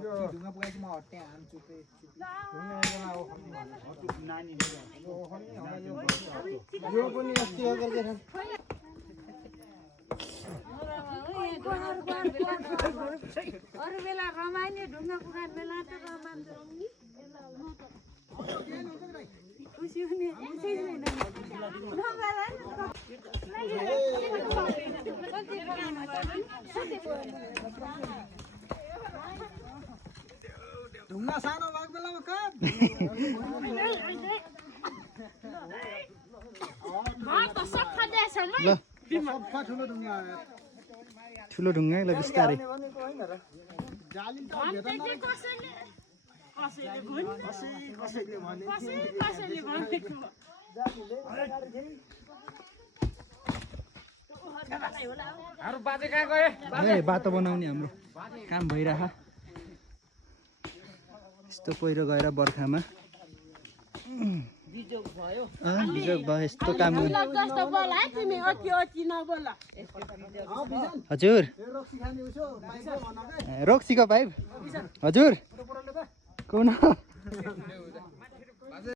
ढुङ्गा पुगाएपछि म हट्टे हान्छु यो पनि अस्ति अरू बेला रमाइने ढुङ्गा पुगाएर बेला त रमाइन्छ खुसी हुने खुसी छैन ढुङ्गा सानो भएको बेलामा कहाँ सफा ठुलो ढुङ्गा ठुलो ढुङ्गा ल बिस्तारै जाली ए बाटो बनाउने हाम्रो काम भइरह यस्तो पहिरो गएर बर्खामा बिजोग भयो यस्तो काम हजुर रक्सीको पाइप हजुर कुन